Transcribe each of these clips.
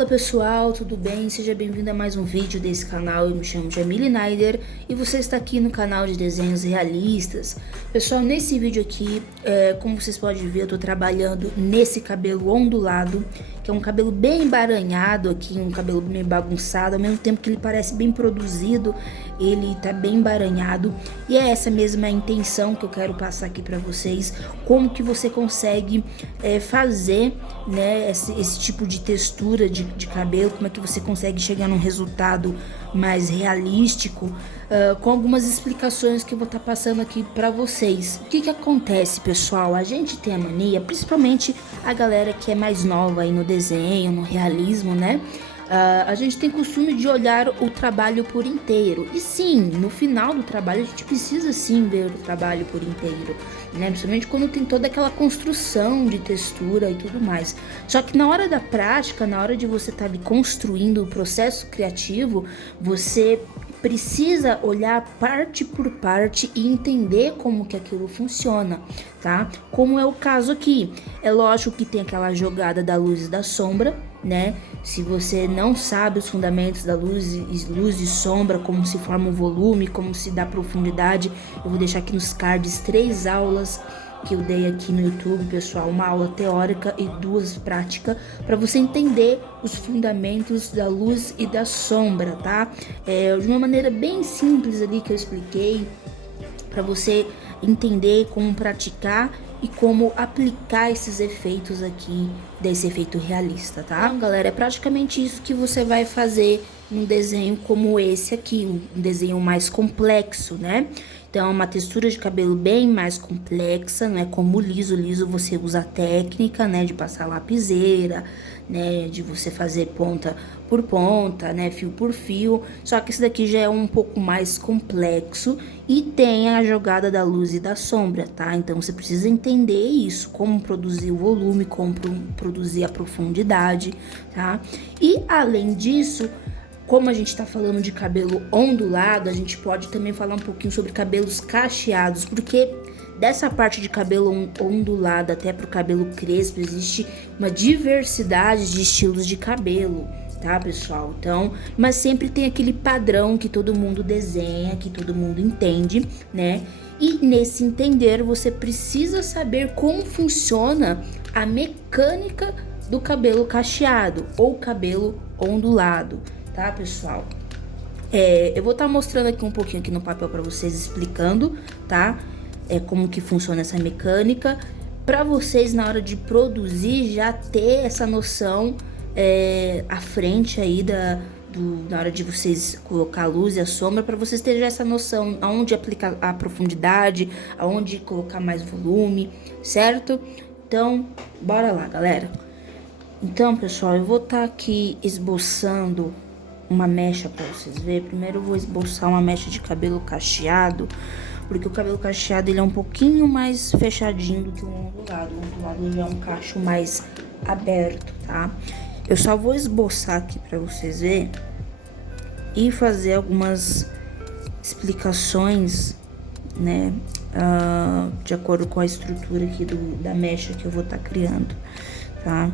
Fala pessoal, tudo bem? Seja bem-vindo a mais um vídeo desse canal. Eu me chamo Jamile Naider e você está aqui no canal de desenhos realistas. Pessoal, nesse vídeo aqui, como vocês podem ver, eu tô trabalhando nesse cabelo ondulado, que é um cabelo bem emaranhado aqui, um cabelo meio bagunçado, ao mesmo tempo que ele parece bem produzido, ele tá bem emaranhado. E é essa mesma intenção que eu quero passar aqui para vocês, como que você consegue fazer, né, esse tipo de textura de cabelo, como é que você consegue chegar num resultado mais realístico, com algumas explicações que eu vou estar passando aqui para vocês. O que que acontece, pessoal? A gente tem a mania, principalmente a galera que é mais nova aí no desenho, no realismo, né? A gente tem costume de olhar o trabalho por inteiro. E sim, no final do trabalho a gente precisa sim ver o trabalho por inteiro, né? Principalmente quando tem toda aquela construção de textura e tudo mais. Só que na hora da prática, na hora de você estar ali construindo o processo criativo, você precisa olhar parte por parte e entender como que aquilo funciona, tá? Como é o caso aqui. É lógico que tem aquela jogada da luz e da sombra, né? Se você não sabe os fundamentos da luz e sombra, como se forma o volume, como se dá profundidade, eu vou deixar aqui nos cards 3 aulas que eu dei aqui no YouTube, pessoal, uma aula teórica e 2 práticas, para você entender os fundamentos da luz e da sombra, tá? De uma maneira bem simples ali que eu expliquei, para você entender como praticar e como aplicar esses efeitos aqui, desse efeito realista, tá? Então, galera, é praticamente isso que você vai fazer num desenho como esse aqui, um desenho mais complexo, né? Então, é uma textura de cabelo bem mais complexa, não é como o liso. O liso você usa a técnica, né, de passar lapiseira, né, de você fazer ponta por ponta, né, fio por fio. Só que esse daqui já é um pouco mais complexo e tem a jogada da luz e da sombra, tá? Então, você precisa entender isso, como produzir o volume, como produzir a profundidade, tá? E, além disso, como a gente tá falando de cabelo ondulado, a gente pode também falar um pouquinho sobre cabelos cacheados, porque dessa parte de cabelo ondulado até pro cabelo crespo existe uma diversidade de estilos de cabelo, tá, pessoal? Então, mas sempre tem aquele padrão que todo mundo desenha, que todo mundo entende, né? E nesse entender, você precisa saber como funciona a mecânica do cabelo cacheado ou cabelo ondulado, tá, pessoal? Eu vou estar mostrando aqui um pouquinho aqui no papel para vocês, explicando, tá? Como que funciona essa mecânica, para vocês na hora de produzir já ter essa noção à frente aí na hora de vocês colocar a luz e a sombra, para vocês terem essa noção aonde aplicar a profundidade, aonde colocar mais volume, certo? Então, bora lá, galera. Então, pessoal, eu vou estar aqui esboçando uma mecha para vocês verem. Primeiro eu vou esboçar uma mecha de cabelo cacheado, porque o cabelo cacheado ele é um pouquinho mais fechadinho do que o ondulado. O ondulado já é um cacho mais aberto, tá? Eu só vou esboçar aqui para vocês verem e fazer algumas explicações, né, de acordo com a estrutura aqui da mecha que eu vou estar criando, tá?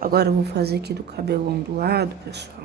Agora eu vou fazer aqui do cabelo ondulado, pessoal.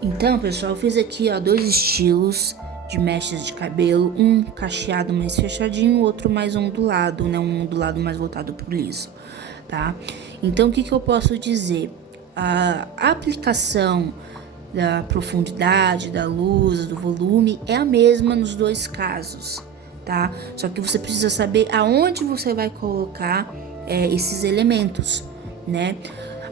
Então, pessoal, eu fiz aqui, ó, 2 estilos de mechas de cabelo, um cacheado mais fechadinho, o outro mais ondulado, né, um ondulado mais voltado pro liso, tá? Então, o que que eu posso dizer? A aplicação da profundidade, da luz, do volume é a mesma nos dois casos, tá? Só que você precisa saber aonde você vai colocar esses elementos, né?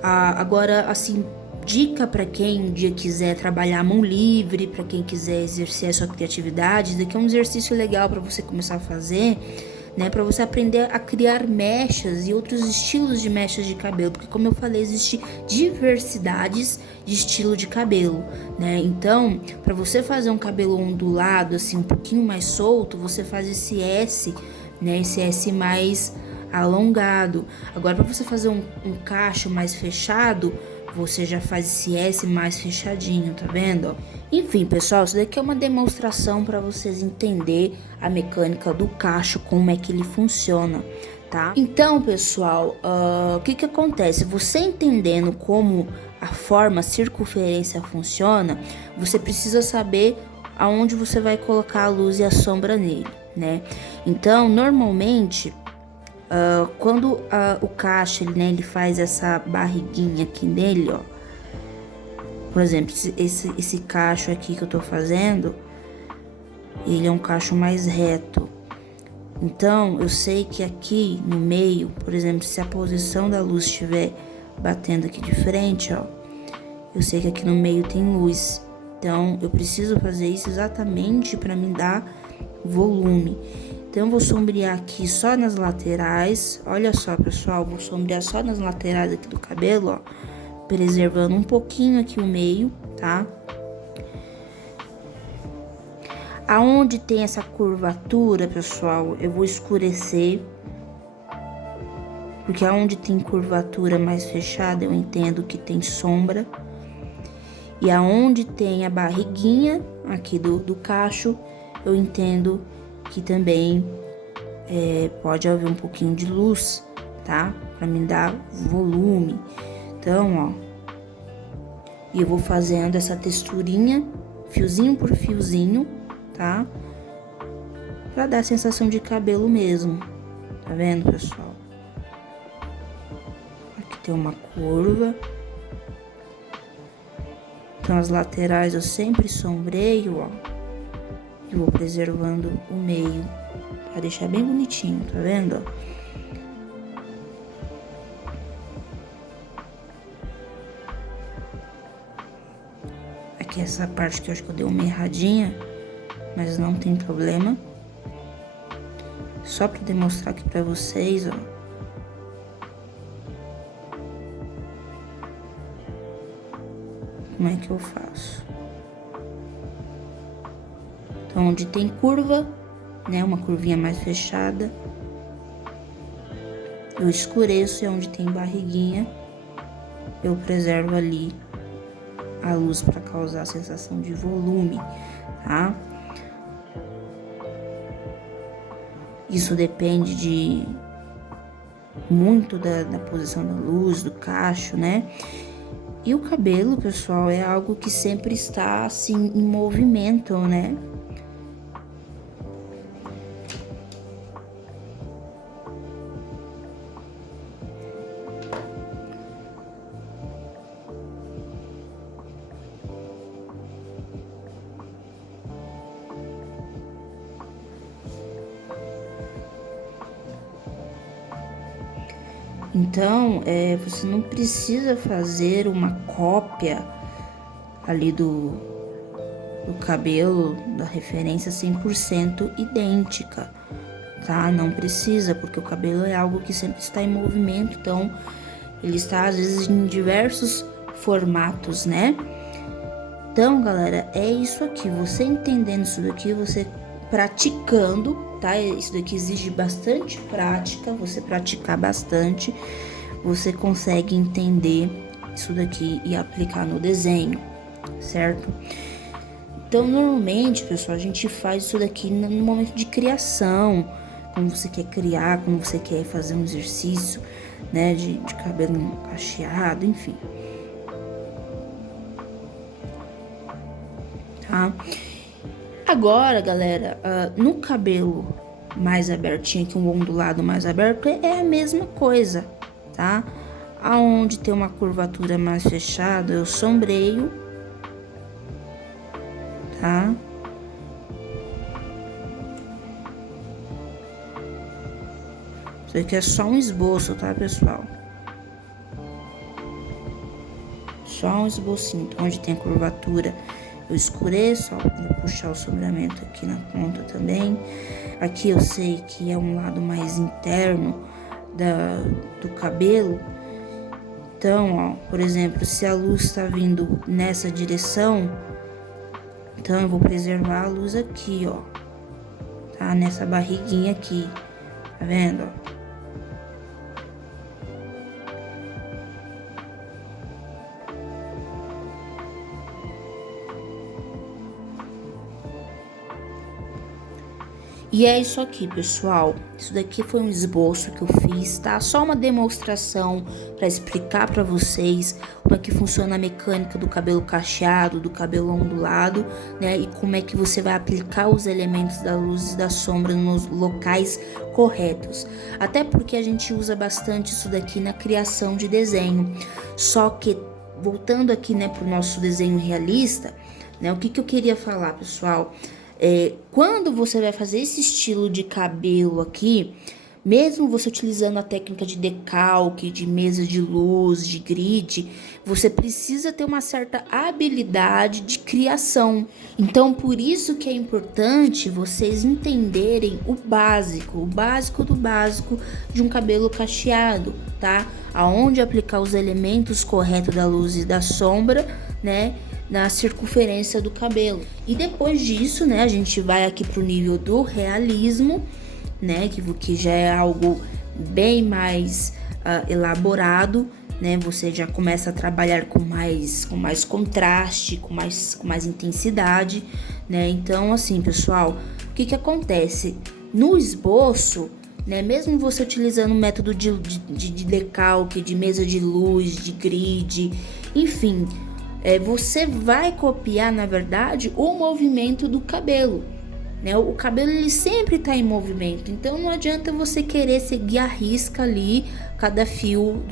Agora, assim, dica para quem um dia quiser trabalhar à mão livre, para quem quiser exercer a sua criatividade, isso daqui é um exercício legal para você começar a fazer, né, para você aprender a criar mechas e outros estilos de mechas de cabelo, porque como eu falei, existe diversidades de estilo de cabelo, né? Então, para você fazer um cabelo ondulado assim, um pouquinho mais solto, você faz esse S, né, esse S mais alongado. Agora, para você fazer um cacho mais fechado, você já faz esse S mais fechadinho, tá vendo? Enfim, pessoal, isso daqui é uma demonstração para vocês entenderem a mecânica do cacho, como é que ele funciona, tá? Então, pessoal, o que que acontece? Você entendendo como a forma circunferência funciona, você precisa saber aonde você vai colocar a luz e a sombra nele, né? Então, normalmente, quando o cacho ele faz essa barriguinha aqui nele, ó. Por exemplo, esse cacho aqui que eu tô fazendo, ele é um cacho mais reto. Então, eu sei que aqui no meio, por exemplo, se a posição da luz estiver batendo aqui de frente, ó, eu sei que aqui no meio tem luz. Então, eu preciso fazer isso exatamente para me dar volume. Então, eu vou sombrear aqui só nas laterais. Olha só, pessoal, vou sombrear só nas laterais aqui do cabelo, ó. Preservando um pouquinho aqui o meio, tá? Aonde tem essa curvatura, pessoal, eu vou escurecer. Porque aonde tem curvatura mais fechada, eu entendo que tem sombra. E aonde tem a barriguinha aqui do cacho, eu entendo que também pode haver um pouquinho de luz, tá? Pra me dar volume. Então, ó, e eu vou fazendo essa texturinha, fiozinho por fiozinho, tá? Pra dar a sensação de cabelo mesmo, tá vendo, pessoal? Aqui tem uma curva. Então, as laterais eu sempre sombreio, ó, e vou preservando o meio, pra deixar bem bonitinho, tá vendo, ó? Aqui essa parte que eu acho que eu dei uma erradinha, mas não tem problema. Só pra demonstrar aqui pra vocês, ó. Como é que eu faço? Então, onde tem curva, né, uma curvinha mais fechada, eu escureço, e onde tem barriguinha, eu preservo ali a luz para causar a sensação de volume, tá? Isso depende de muito da posição da luz, do cacho, né? E o cabelo, pessoal, é algo que sempre está assim em movimento, né? Então, você não precisa fazer uma cópia ali do cabelo, da referência 100% idêntica, tá? Não precisa, porque o cabelo é algo que sempre está em movimento, então ele está às vezes em diversos formatos, né? Então, galera, é isso aqui. Você entendendo isso daqui, você praticando, tá? Isso daqui exige bastante prática, você praticar bastante, você consegue entender isso daqui e aplicar no desenho, certo? Então, normalmente, pessoal, a gente faz isso daqui no momento de criação, quando você quer criar, quando você quer fazer um exercício, né, de cabelo cacheado, enfim. Tá? Agora, galera, no cabelo mais abertinho, aqui um ondulado mais aberto, é a mesma coisa, tá? Aonde tem uma curvatura mais fechada, eu sombreio, tá? Isso aqui é só um esboço, tá, pessoal? Só um esbocinho. Então, onde tem a curvatura, eu escureço, ó, vou puxar o sombreamento aqui na ponta também. Aqui eu sei que é um lado mais interno do cabelo. Então, ó, por exemplo, se a luz está vindo nessa direção, então eu vou preservar a luz aqui, ó, tá? Nessa barriguinha aqui, tá vendo, ó? E é isso aqui, pessoal. Isso daqui foi um esboço que eu fiz, tá? Só uma demonstração para explicar para vocês como é que funciona a mecânica do cabelo cacheado, do cabelo ondulado, né? E como é que você vai aplicar os elementos da luz e da sombra nos locais corretos. Até porque a gente usa bastante isso daqui na criação de desenho. Só que, voltando aqui, né, pro nosso desenho realista, né? O que eu queria falar, pessoal? Quando você vai fazer esse estilo de cabelo aqui, mesmo você utilizando a técnica de decalque, de mesa de luz, de grid, você precisa ter uma certa habilidade de criação. Então, por isso que é importante vocês entenderem o básico do básico de um cabelo cacheado, tá? Aonde aplicar os elementos corretos da luz e da sombra, né? Na circunferência do cabelo. E depois disso, né, a gente vai aqui pro nível do realismo, né, que já é algo bem mais elaborado, né? Você já começa a trabalhar com mais contraste, com mais intensidade, né? Então, assim, pessoal, o que acontece? No esboço, né, mesmo você utilizando o método de decalque, de mesa de luz, de grid, enfim, você vai copiar, na verdade, o movimento do cabelo, né? O cabelo, ele sempre tá em movimento, então não adianta você querer seguir a risca ali cada fio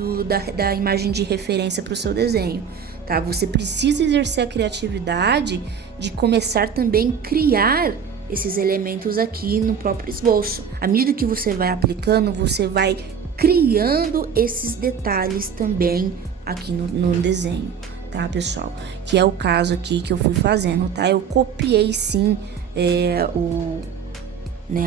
da imagem de referência para o seu desenho, tá? Você precisa exercer a criatividade de começar também a criar esses elementos aqui no próprio esboço. À medida que você vai aplicando, você vai criando esses detalhes também aqui no desenho. Tá, pessoal? Que é o caso aqui que eu fui fazendo, tá? Eu copiei sim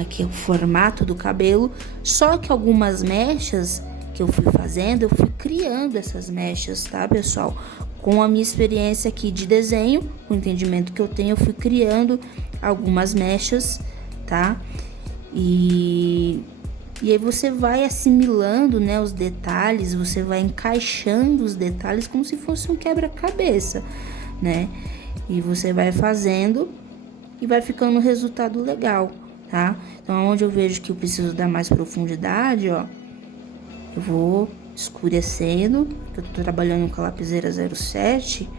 aqui o formato do cabelo, só que algumas mechas que eu fui fazendo, eu fui criando essas mechas, tá, pessoal? Com a minha experiência aqui de desenho, o entendimento que eu tenho, eu fui criando algumas mechas, tá? E aí você vai assimilando, né, os detalhes, você vai encaixando os detalhes como se fosse um quebra-cabeça, né? E você vai fazendo e vai ficando um resultado legal, tá? Então, onde eu vejo que eu preciso dar mais profundidade, ó, eu vou escurecendo, eu tô trabalhando com a lapiseira 07,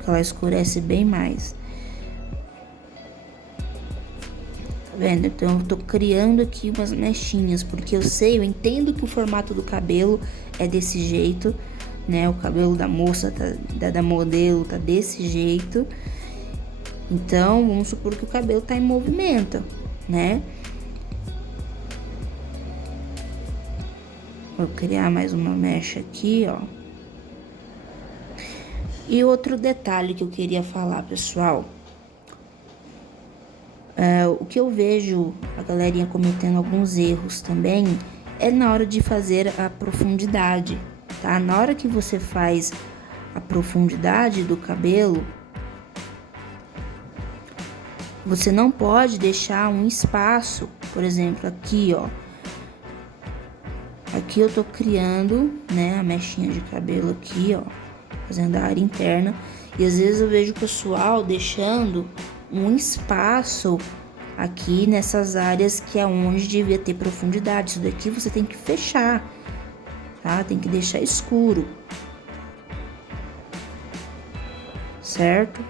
que ela escurece bem mais. Vendo? Então eu tô criando aqui umas mechinhas, porque eu entendo que o formato do cabelo é desse jeito, né? O cabelo da moça, da modelo tá desse jeito. Então, vamos supor que o cabelo tá em movimento, né? Vou criar mais uma mecha aqui, ó. E outro detalhe que eu queria falar, pessoal. O que eu vejo a galerinha cometendo alguns erros também é na hora de fazer a profundidade, tá? Na hora que você faz a profundidade do cabelo, você não pode deixar um espaço, por exemplo, aqui, ó. Aqui eu tô criando, né, a mechinha de cabelo aqui, ó, fazendo a área interna. E às vezes eu vejo o pessoal deixando um espaço aqui nessas áreas que é onde devia ter profundidade. Isso daqui você tem que fechar, tá? Tem que deixar escuro, certo?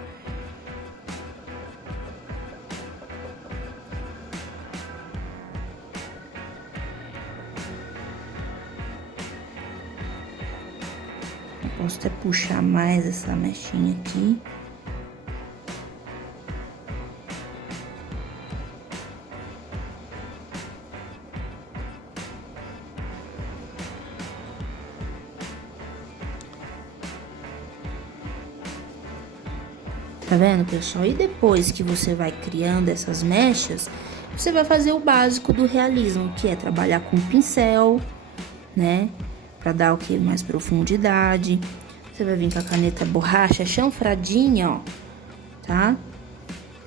Eu posso até puxar mais essa mechinha aqui. Tá vendo, pessoal? E depois que você vai criando essas mechas, você vai fazer o básico do realismo, que é trabalhar com pincel, né? Pra dar o que? Mais profundidade. Você vai vir com a caneta borracha chanfradinha, ó, tá?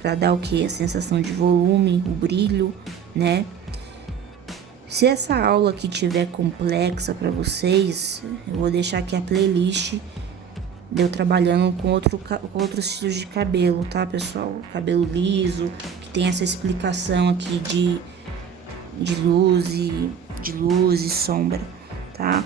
Pra dar o que? A sensação de volume, o brilho, né? Se essa aula aqui tiver complexa pra vocês, eu vou deixar aqui a playlist de eu trabalhando com outros estilos de cabelo, tá, pessoal? Cabelo liso, que tem essa explicação aqui de luz e sombra, tá?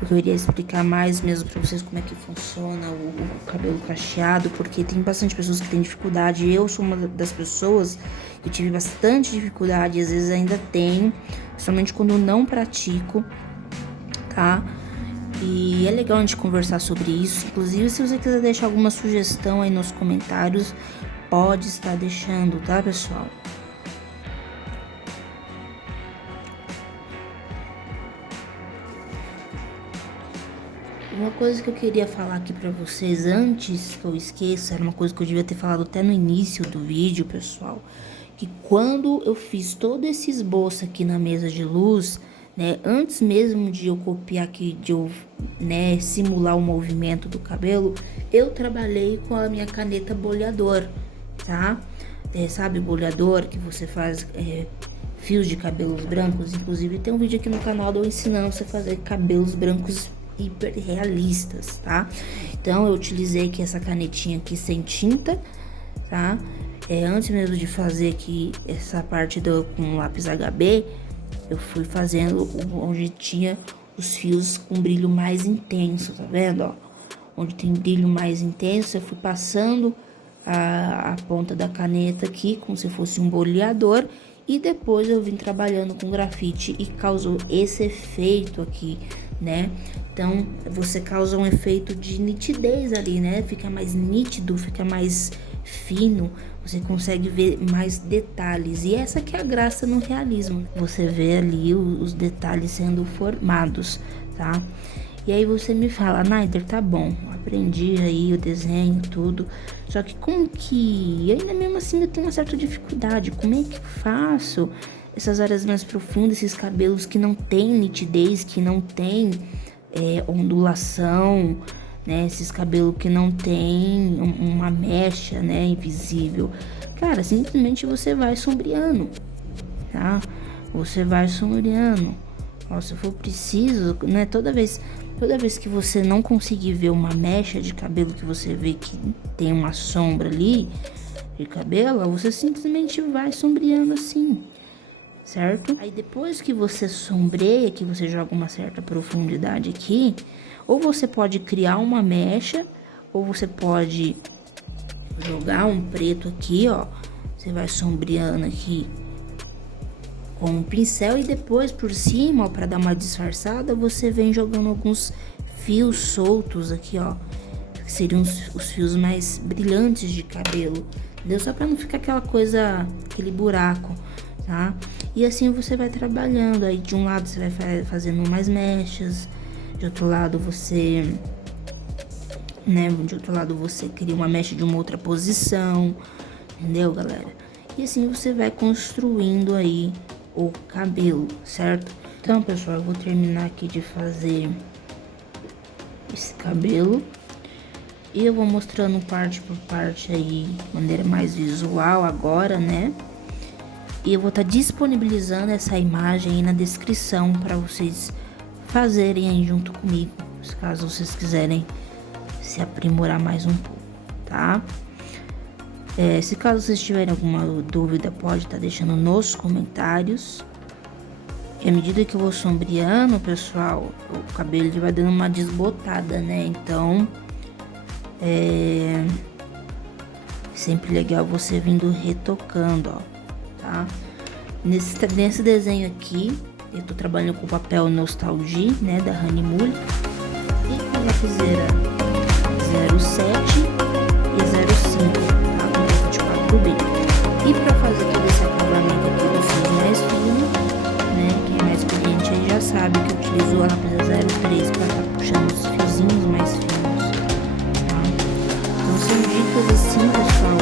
Porque eu iria explicar mais mesmo pra vocês como é que funciona o cabelo cacheado, porque tem bastante pessoas que têm dificuldade. Eu sou uma das pessoas que tive bastante dificuldade, e às vezes ainda tenho, somente quando eu não pratico, tá? E é legal a gente conversar sobre isso. Inclusive, se você quiser deixar alguma sugestão aí nos comentários, pode estar deixando, tá, pessoal? Uma coisa que eu queria falar aqui pra vocês antes que eu esqueça, era uma coisa que eu devia ter falado até no início do vídeo, pessoal, que quando eu fiz todo esse esboço aqui na mesa de luz, né, antes mesmo de eu copiar aqui, de eu, né, simular o movimento do cabelo, eu trabalhei com a minha caneta boleador, tá? Sabe, boleador que você faz fios de cabelos brancos. Inclusive tem um vídeo aqui no canal de eu ensinando você a fazer cabelos brancos hiper realistas, tá? Então eu utilizei aqui essa canetinha aqui sem tinta, tá? Antes mesmo de fazer aqui essa parte com lápis HB, eu fui fazendo onde tinha os fios com brilho mais intenso, tá vendo, ó? Onde tem brilho mais intenso, eu fui passando a ponta da caneta aqui, como se fosse um boleador, e depois eu vim trabalhando com grafite e causou esse efeito aqui, né? Então, você causa um efeito de nitidez ali, né? Fica mais nítido, fica mais fino, você consegue ver mais detalhes. E essa que é a graça no realismo. Você vê ali os detalhes sendo formados, tá? E aí você me fala, Naider, tá bom, aprendi aí o desenho, tudo. Só que como que... ainda mesmo assim eu tenho uma certa dificuldade. Como é que eu faço essas áreas mais profundas, esses cabelos que não tem nitidez, que não tem ondulação, né? Esses cabelos que não tem uma mecha, né, invisível. Cara, simplesmente você vai sombreando, tá? Você vai sombreando. Ó, se for preciso, né, toda vez que você não conseguir ver uma mecha de cabelo, que você vê que tem uma sombra ali de cabelo, você simplesmente vai sombreando assim, certo? Aí depois que você sombreia, que você joga uma certa profundidade aqui, ou você pode criar uma mecha, ou você pode jogar um preto aqui, ó. Você vai sombreando aqui com um pincel e depois por cima, ó, para dar uma disfarçada, você vem jogando alguns fios soltos aqui, ó, que seriam os fios mais brilhantes de cabelo, entendeu? Só para não ficar aquela coisa, aquele buraco, tá? E assim você vai trabalhando. Aí de um lado você vai fazendo mais mechas, de outro lado você, né, de outro lado você cria uma mecha de uma outra posição, entendeu, galera? E assim você vai construindo aí o cabelo, certo? Então, pessoal, eu vou terminar aqui de fazer esse cabelo e eu vou mostrando parte por parte aí, de maneira mais visual agora, né? E eu vou estar disponibilizando essa imagem aí na descrição para vocês fazerem aí junto comigo, caso vocês quiserem se aprimorar mais um pouco, tá? Se caso vocês tiverem alguma dúvida, pode estar deixando nos comentários. E à medida que eu vou sombreando, pessoal, o cabelo ele vai dando uma desbotada, né? Então, sempre legal você vindo retocando, ó, tá? Nesse desenho aqui, eu tô trabalhando com o papel Nostalgia, né, da Honeymoon. E com a lapiseira 07 e 05, tá? Com 24B. E pra fazer todo esse acabamento aqui, eu fiz mais fino, né? Quem é mais experiente aí já sabe que eu utilizo a lapiseira 03 pra tá puxando os fiozinhos mais finos, tá? Então são dicas assim, pessoal,